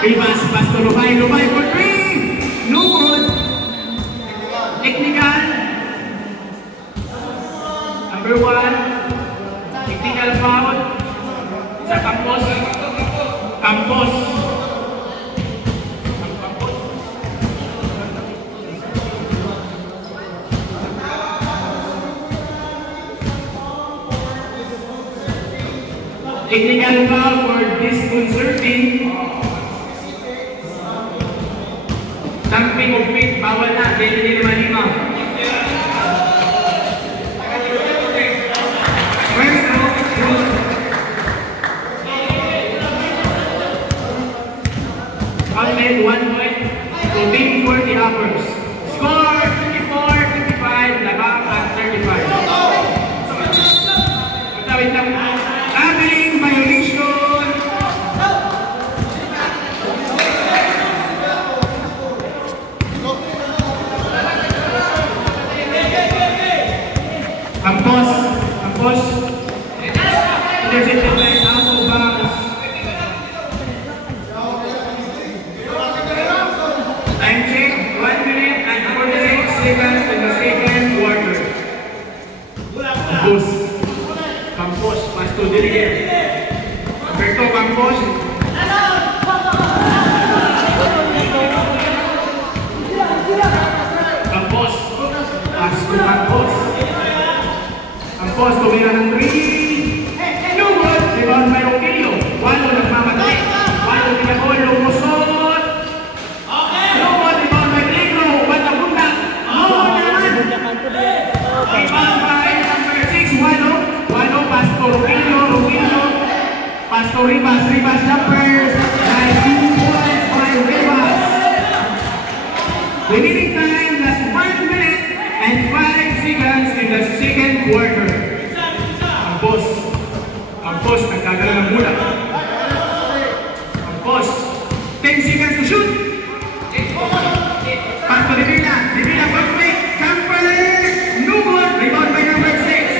Rivas, Pastor Lumay for 3. No good. Technical. Number 1. Technical foul. Sa Campos. Campos. Technical foul for disconcerting. Dumping of feet, bawal na, hindi naman lima. First row, counted 1 point to team for the uppers. Score 24-25, labang at 35. Wait lang. Traveling violation. Campos. Intercepted by out of bounds. Time check, 1 minute and 46 seconds in the second quarter. Campos, pass to Diliger. Alberto Campos. Campos, pass to Campos. Campos, tumira ng 3. No good. Rebound by Roquillo. Walo nagmamatay. Walo pinagol, lumusot. No good. Rebound by Pedro. Bata punta. No good naman. Rebound by number 6. Walo. Pass to Roquillo. Pass to Rivas. Rivas jumpers. Nice 2 points by Rivas. Remaining time, last 1 minute and 5 seconds in the second quarter. Campos, nagkagala ng mula. Campos, 10 seconds to shoot. Pass to Divina perfect. Jumper, no good. Rebound by number 6.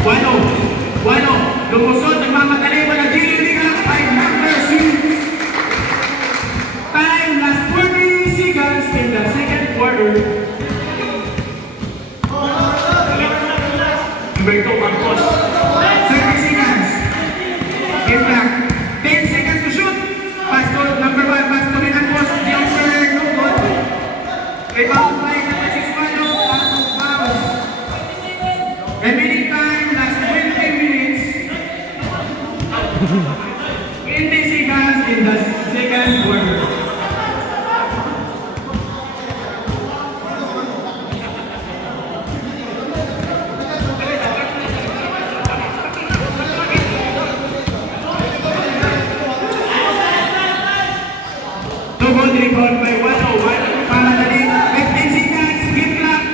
Wano, lumusot, nagmamadali, wala G-Liga by number 6. Time, last 20 seconds in the second quarter. Humberto Campos, 30 seconds. Game back. 10 seconds to shoot. Pass to number 1, pass to Campos. Jumper, no good. Rebound by number 6, Wano, out of bounds. Remaining time, last 20 minutes. 20 seconds in the second quarter. Rebound by Wano pamadali. 15 seconds, game clock.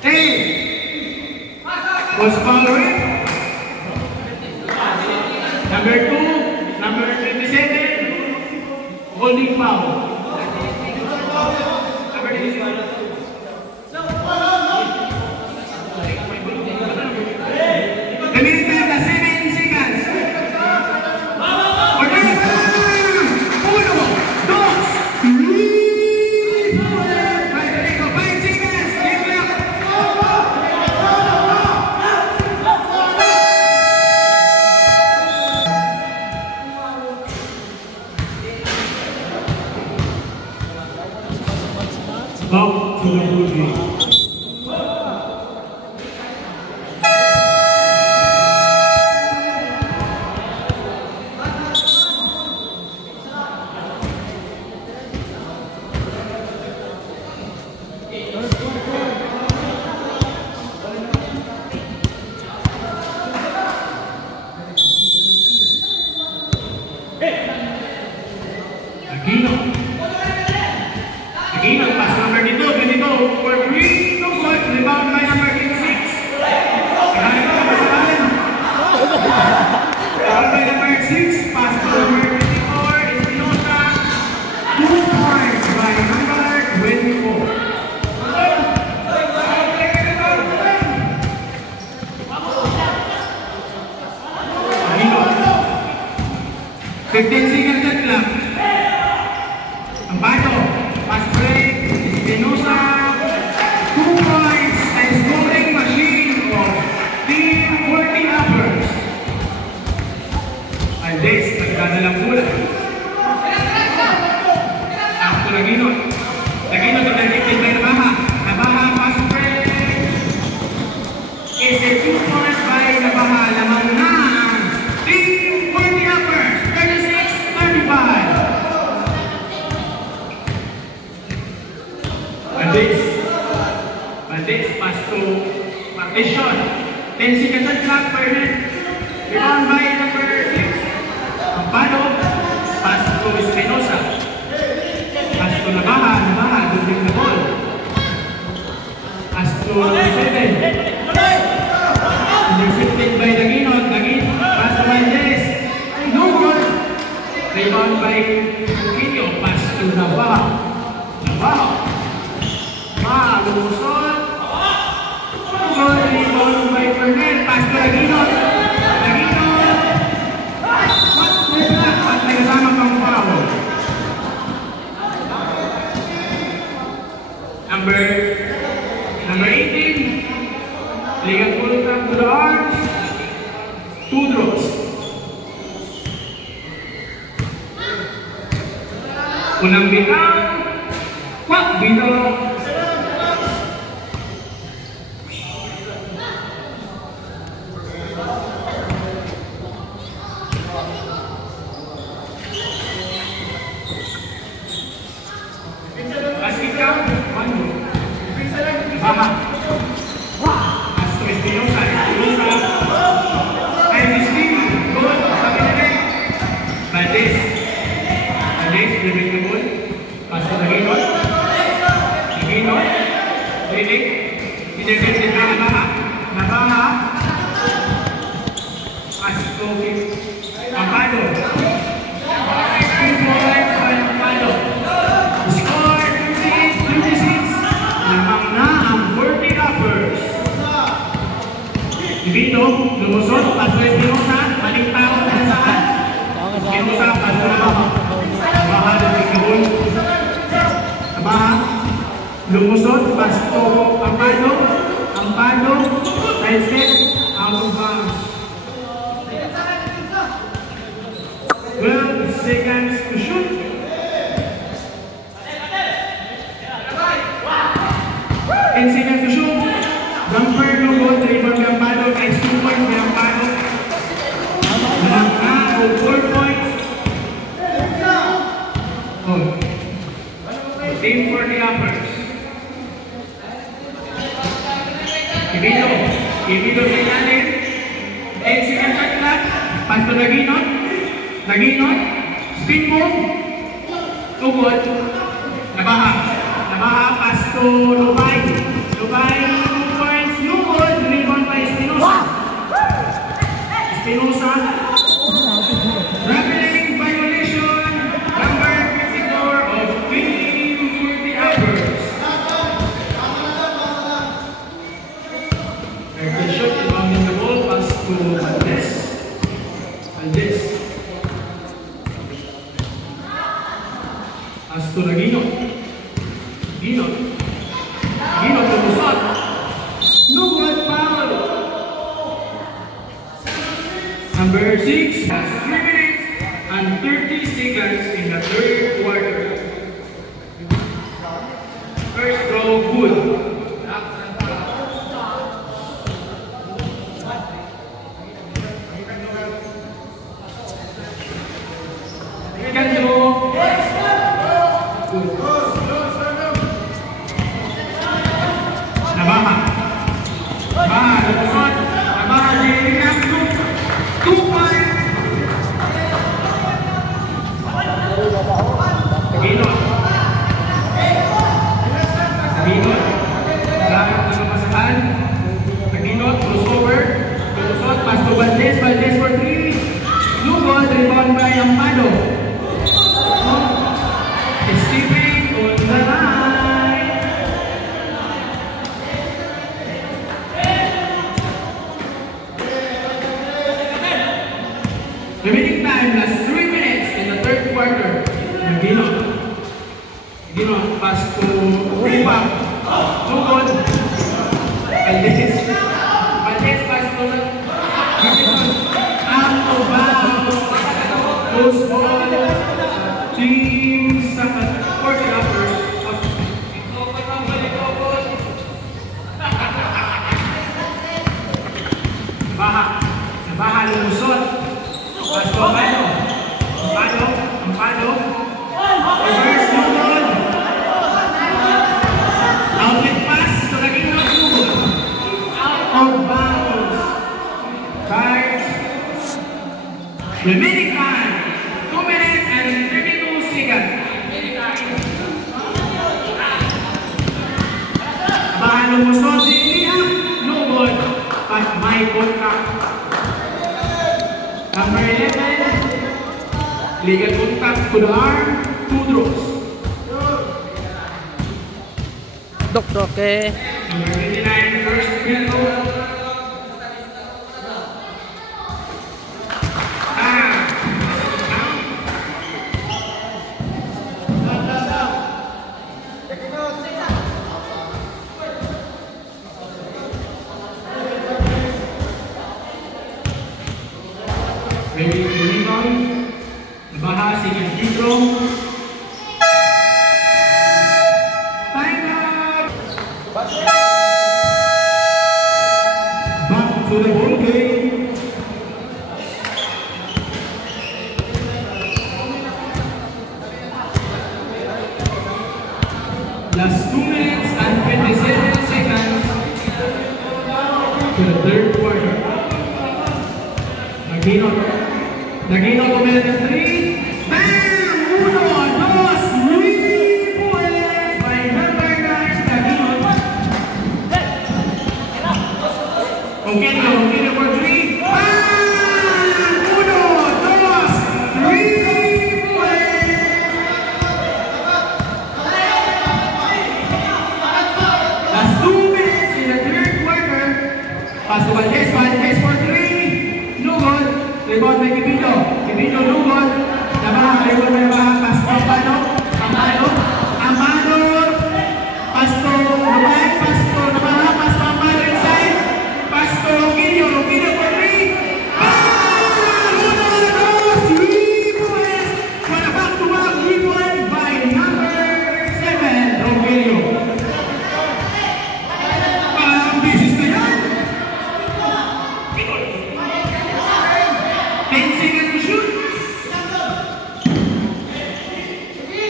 Hey! Was following. Number 2, number 27, holding foul. Number 27. The minute time, the 7 seconds. 15 seconds at clock. Ampado, pass break, Espinosa, 2 points, and scoring machine of Team 40 Uppers. Aldes, nagdadalang pula. After Naginot. Naginot, nagdadiktin by Nabaha. Nabaha, pass break. Is a 2 points by Nabaha. Lamang na Team 40 Uppers, 36-35. Aldes, pass to partition. 10 seconds on clock per minute. Rebound by number 6. Ampado, pass to Espinosa. Pass to Nabaha, losing the ball. Pass to number 7. Intercepted by Naginot, pass to Aldes. No goal. Rebound by Aquino, pass to Nabaha. Lumusot. Goal, rebound by Fernel, pass to Naginot. At may kasama pang foul. Number 18, Ligang pull up to the arms, 2 draws. Unang bitaw, bitaw. Lumusot, pass to Espinosa, maling tao na saan. Espinosa, pass to Nabaha. Nabaha, losing the ball. Nabaha, lumusot, pass to Ampado, side step, out of bounds. 12 seconds to shoot. 10 seconds to shoot. Jumper, no goal, rebound by Ampado, nice 2 points by Ampado. Now, 4 points. Team 40 Uppers. Ibido sa ilalim. 10 seconds at clock. Pass to Naginot, spin move. No goal. Nabaha, pass to Lubay. 2 points, no goal, rebound by Espinosa. Traveling violation, number 54 of Team 40 Uppers. The shot inbounding the ball, pass to Aldes. Pass to Naginot. Lumusot. No goal, foul. Number 6 has 3 minutes and 30 seconds in the 3rd quarter. First throw, good. Second throw, good. Nabaha, lumusot. Nabaha, J.R. 2 points. Naginot. Lahat na masahan. Naginot, crossover. Lumusot, pass to Valdez for 3. No goal, rebound by Ampado. Stepping on the line. Remaining time, last 3 minutes. quarter. Nagino. Nagino. Pass to Ribang. Tukod. Valdez. Valdez pass to out of bounds. Close ball. Team Saka. 40 uppers. Baha lumusot. Pass to Ampado. Ampado. Reverse Lugod. Outlet pass to Nagino. Out of bounds. Cards. Remaining time. 2 minutes and 32 seconds. Baha lumusot. Lugod. At may contract. Number 11, legal contact to the arm, 2 draws. Doktor ke. Number 29, first free throw. Ready to rebound. Nabaha, second free throw. Time out. Back to the ball game. Last 2 minutes and 27 seconds to the third quarter. Nagino tumira ng 3. Bam! 1, 2, 3 points by number 9, Nagino. Onkenio for 3. Bam! 1, 2, 3 points. Last 2 minutes in the third quarter. Pass to Valdez for 3. No good. Rebound by Kibito. Kibito lugod. Nabaha. Rebound by Nabaha. Pass to Ampado. Ampado. Pass to Lubay. Pass to Nabaha. Pass to Ampado inside. Pass to Longinio. Longinio for 3. Ah! 1, 2, 3 points. For the back-to-back 3 points by number 7, Longinio. Parang business na yan. 10 seconds to shoot.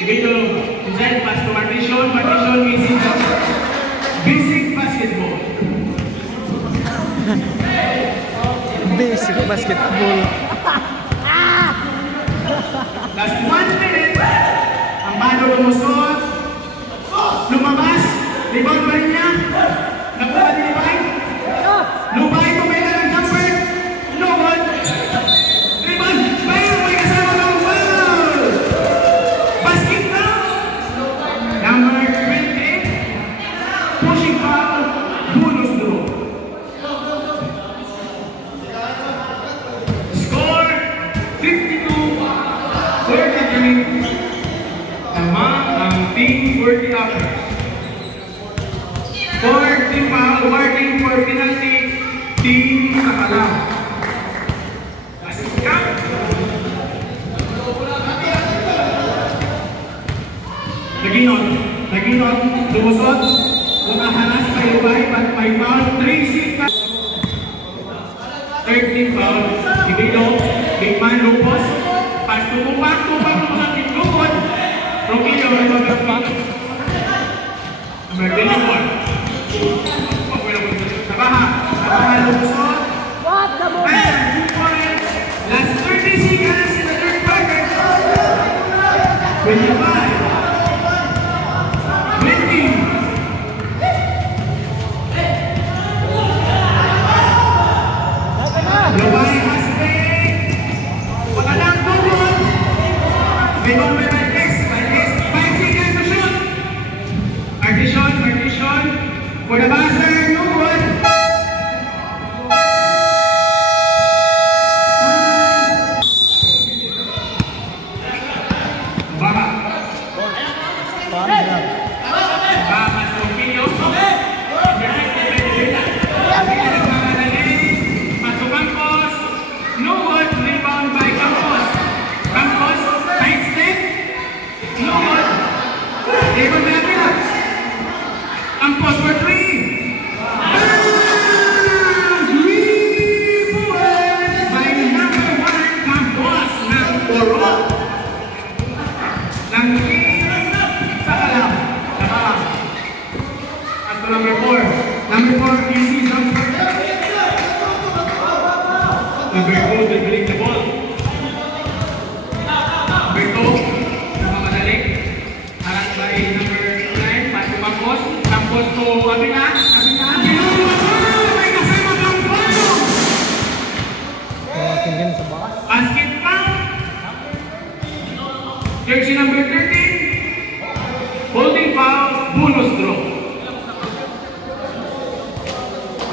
Kibito inside, pass to Partition. Partition missing the basic basketball. Basic basketball. Last 1 minute. Ampado lumusot. Lumabas. Rebound ba rin niya? Nakuha ni Lubay. Lubay tumila ng jumper. No good. Rebound. Bayo may kasama ng foul. Basket na. Number 20. Pushing foul. Bonus draw. Score 52-43. Tama ang team 40 uppers. 40 foul warning for penalty. Team Sakalam. Basket count. Naginon, lumusot. Umahalas kay Lubay, but may foul. 3-6. 13 foul. Kibito, big man, Lupos. Pass to Tupak lumusot din Lupon. Roquillo, rebound ng foul. Number 21. Nabaha, lumusot. And 2 points. Last 30 seconds in the third quarter. 25. 20. Lubay has made. Pagkadang tugod. Rebound by Valdez. 5 seconds to shoot. Partition. For the buzzer, no good.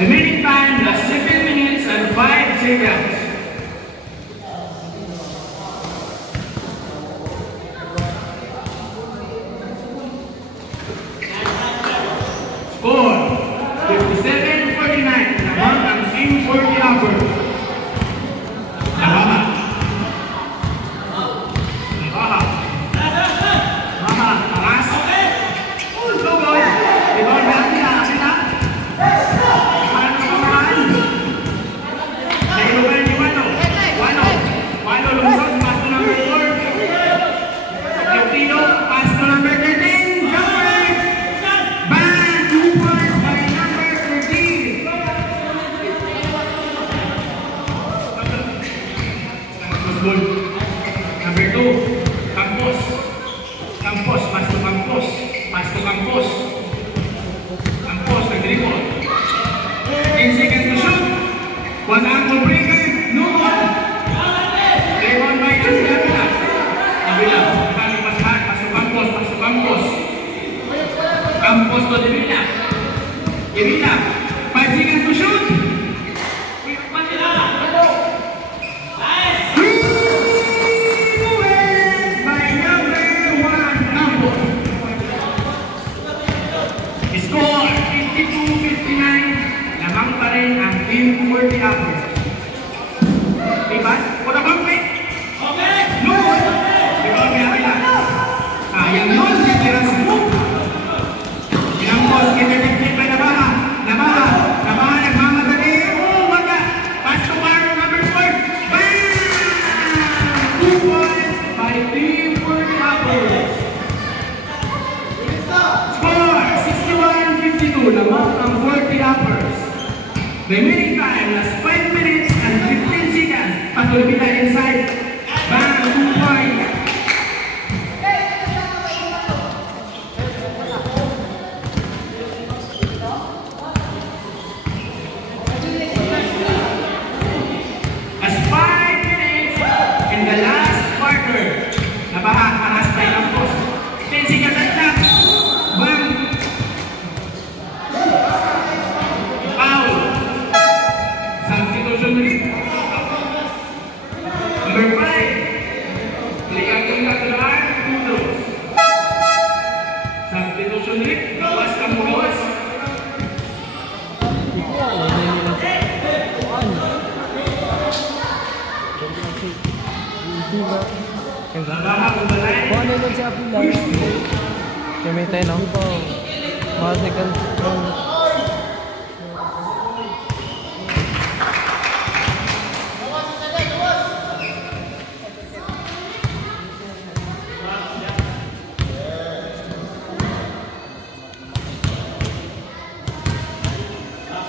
Remaining time, last 7 minutes and 5 seconds. Score, 57-49. Lamang ang Team 40 Upper. Nababa. Nababa. Nababa. Taras. Go, go. Rebound natin na. Sila. Paano na kamaraan? Nailugan ni Wano. Wano lumusot. Pass to number 4. Teotino. Pass to number 13. Jumper. Bang. 2 points by number 13. Goal. Number 2. Campos. Campos. Pass to Campos. Pass to Campos. Campos. Nag-dribble. 10 seconds to shoot. One ankle breaker. No one. Rebound by Avila. Avila. Kami pasahan. Pass to Campos. Pass to Campos. Campos to Avila. Avila. 5 seconds to shoot. Score 52-59. Lamang pa rin ang Team 40 Upper. Diba? Puta bang quick? Okay! No! Diba? Kaya sayang yun. Sitira sa move. Inampos. Kita-tip by Nabaha. Nabaha. Nabaha. Nagmamadali. Oh, wala. Pass to Mark. Number 4. Bang! 2 points by Team 40 Upper. Score 61-52. Lamang ang 40 Uppers. Remaining time, last 5 minutes and 15 seconds. Patuloy na inside. Bang! 2 points. As 5 minutes in the last quarter. Nabaha, paras by Campos. 10 seconds at clock. Bang! Foul. Substitution rate. Number 5. Ligatong katulaan, Kudos. Substitution rate. Gawas ka mo gawas. Nabaha kung balay. Kung ano yun si Avila? Kaya may tayo, no? Mga second round.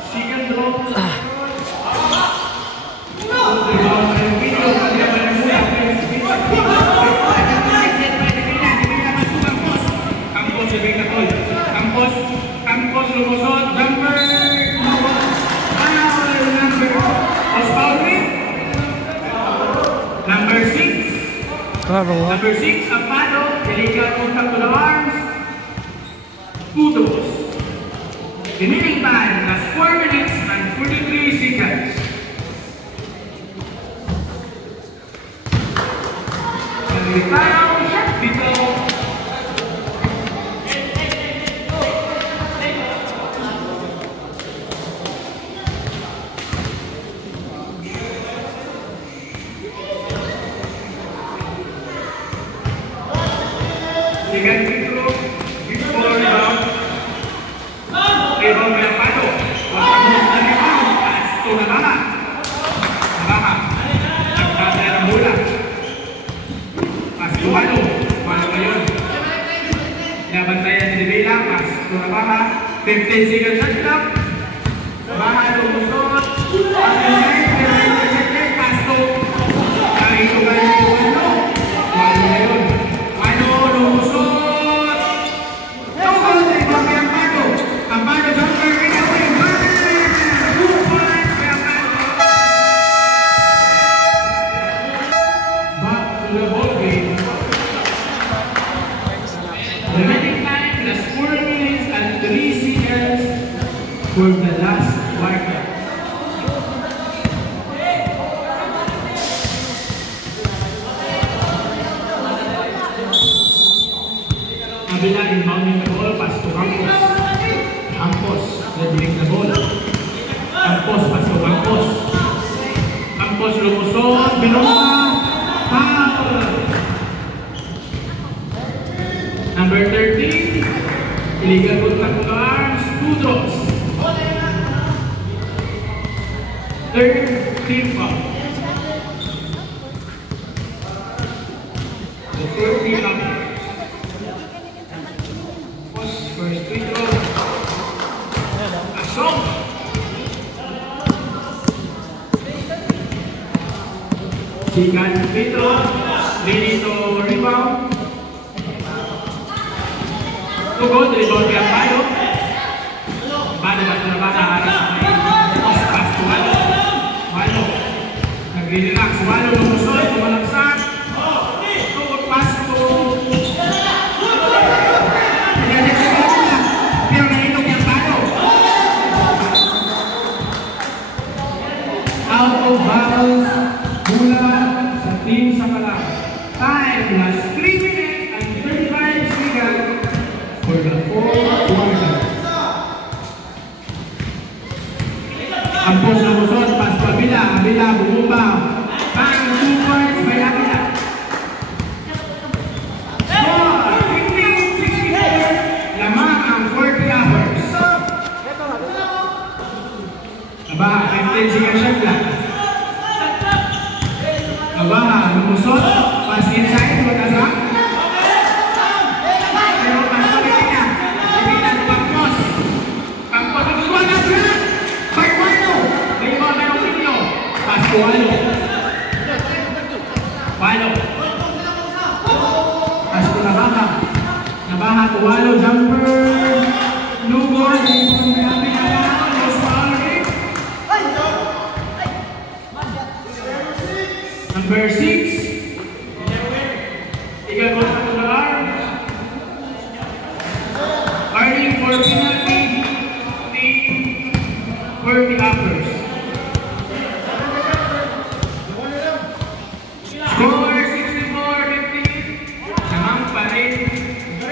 Second draw. Rebound by Video. Kaya ba na mula? Campos, ibig na call. Campos, lumusot. Jumper. Foul. Foul rin. Number 6. Claro, Number 6, Apado. Illegal contact to the arms. Kudos. Remaining time, last 4 minutes and 43 seconds. Foul. Dito. Second free throw. Before rebound. Rebound by Apado. Matamos na rebound. Pass to Nabaha. Nabaha. Nagtataya ng bola. Pass to Wano. Wano ngayon. Nabantayan ni Devila. Pass to Nabaha. 15 seconds shot clock. Nabaha lumusot. Pass to Nabaha. Pass to. Kahit ko kayo ni Wano. Wano ngayon. Wano lumusot. Tungkol sa ibang may Apado. Apado jumper. Right away. 2 points by Apado. Back to the ball game. Remaining time, plus 4 minutes and 3 seconds. Pinoma, foul. Number 13, illegal contact with arms, 2 draws. Third team foul. The third team foul. First free throw. Assault. Second free throw. Ready to rebound. To go, rebound kaya Palo. Palo ba ito na ba harap? Pass to Walo. Walo. Nag-relax. Walo lumusod. Tumalagsak. Pass to... Pero nainog yung Palo. Out of bounds. Mula sa team sa kalam. Time plus 3 minutes and 35 seconds for the fourth quarter. Ang post na musot, pas pa Abila. Abila, bumumba. Bang, 2 points by Abila. Score, 15-64. Lamang ang 40 hours. Aba, 15 seconds shot lang. Aba, lumusot, pas inside, mag-asap. Pero pas pa Libina. Libina, Pangpos. Pangpos, lumusot na siya. By Walo. May mga merong video. Pas to Walo. Walo. Pas to Nabaha. Nabaha to Walo, jumper. Lugod. Number 6, illegal contact with the arm. Earning for penalty, team 40 uppers. Score 64-58. Namang pa rin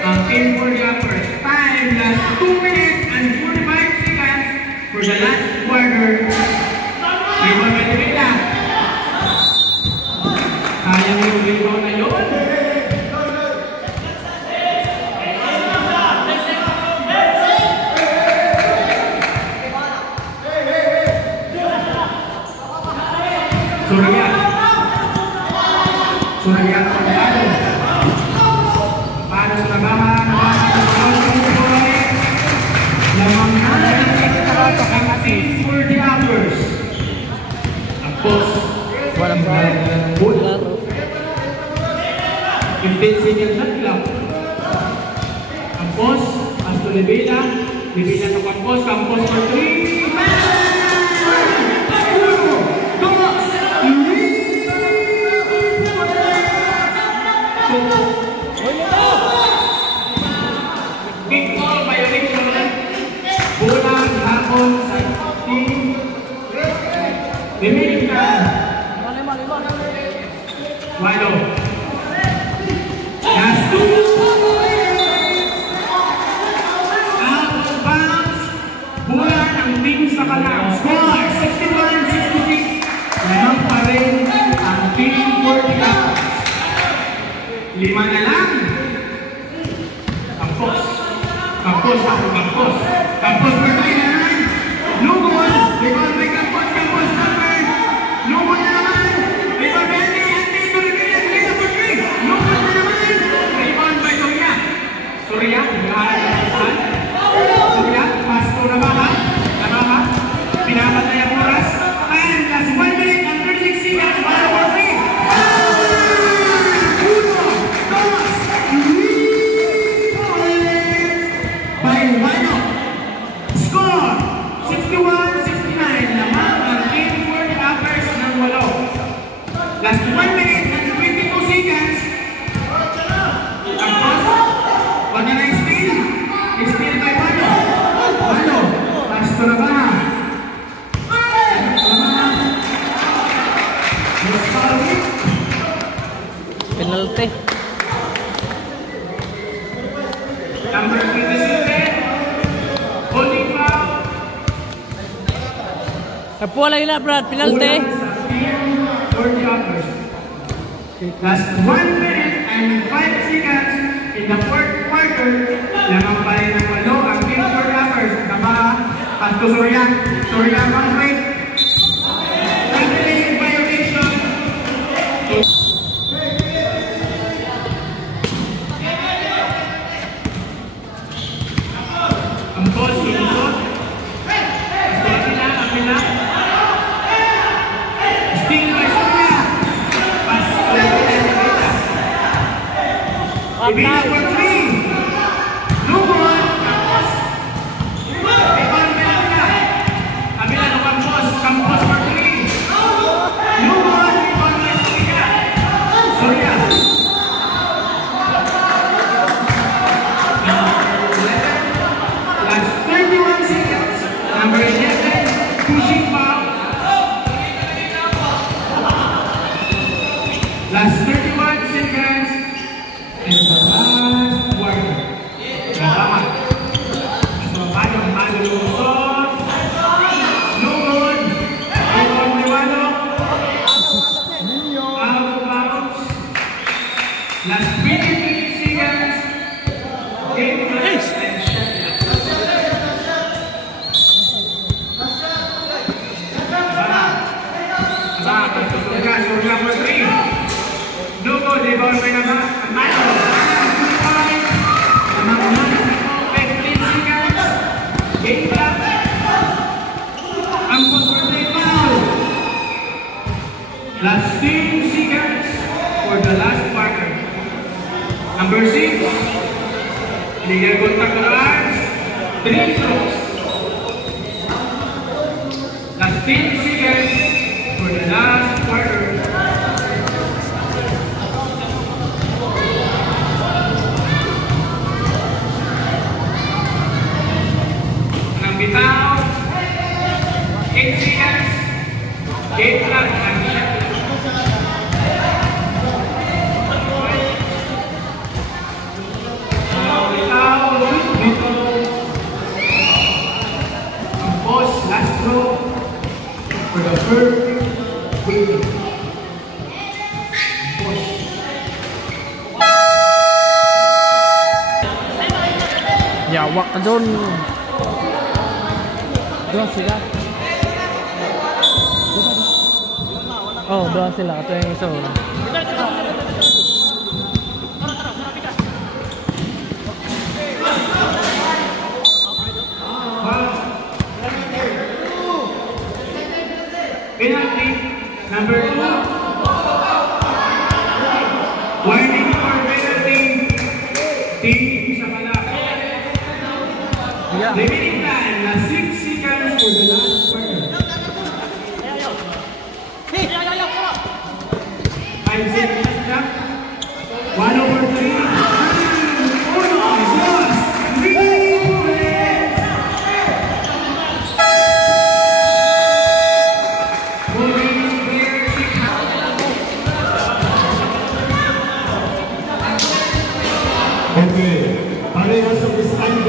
ang team 40 uppers. Time plus 2 minutes and 45 seconds for the last quarter. Rebound by Libina. Sayang yung rebound na yun. Surya. Surya Pagano. Paano sa Nabaha? Lamang na ang team 40 hours. Tapos, Walang laro. 15 seconds shot lang. Campos, pass to Libina. Libina to Campos. Campos for 3. Big ball violation. Bulang hapon sa team. Remaining time. Walo. Last 2. Out of bounds. Bulan ang team sa kalam. Score 61-66. Lamang pa rin ang team 40 hours. 5 na lang. Campos. Campos ako Campos. Campos per 3 na lang. Lugod. Rebound by Campos. Campos number. Lugod na naman. Rebound by Andy. Libina for 3. Lugod na naman. Rebound by Surya. Surya. Surya. Pass to Nabaha. Nabaha. Pinapatay ang oras. And last 1 minute and 36 seconds. Para for 3. By Walo. Score 61-69. Lamang ang team 40 uppers ng Walo. Last 1 minute and 22 seconds. Tapos, wag na ng steal. Steal by Walo. Walo. Pass to Nabaha. Penalty. Number 27. Holding foul. Kapualay na, Brad. Penalty. Bulan sa team 40 uppers. Last 1 minute and 5 seconds in the fourth quarter. Lamang pa rin ng 8 ang Team Photographers. Tama, Pasto Sorian. Sorian, complete. 20-minute violation. Ang boss, ilusot. Pasto Apila. Still Soria. Pasto Apila. Ibina for 3. Lubon. Campos. Ibon Melania. Apila no Campos. Campos for 3. Lubon. Ibon Melania. Soria. Last 31 seconds. Number 11. Pushing foul. Last 31 seconds. And the last quarter. Tama. So, paano lumusot? Lugod. Lugod Liwano. Out of bounds. Last 23 seconds. Game plus and shut Surga for 3. Lugod, rebound by naman. Amano. 15 seconds. Game clock. Campos for 3 foul. Last 10 seconds for the last quarter. Number 6. Illegal contact to the arms. 3 throws. Last 10 seconds for the last quarter. Bitaw, 8 seconds, game clock and shot. Bitaw, dito. Ang boss, last throw for the first win. Yawak ka dun. Doon sila. Oh, doon sila. Ito yung isa. Penalty, number 2. Warning for penalty. Team sa pala. Remaining time, na 6 seconds for the last quarter. 5 seconds na. 1/3.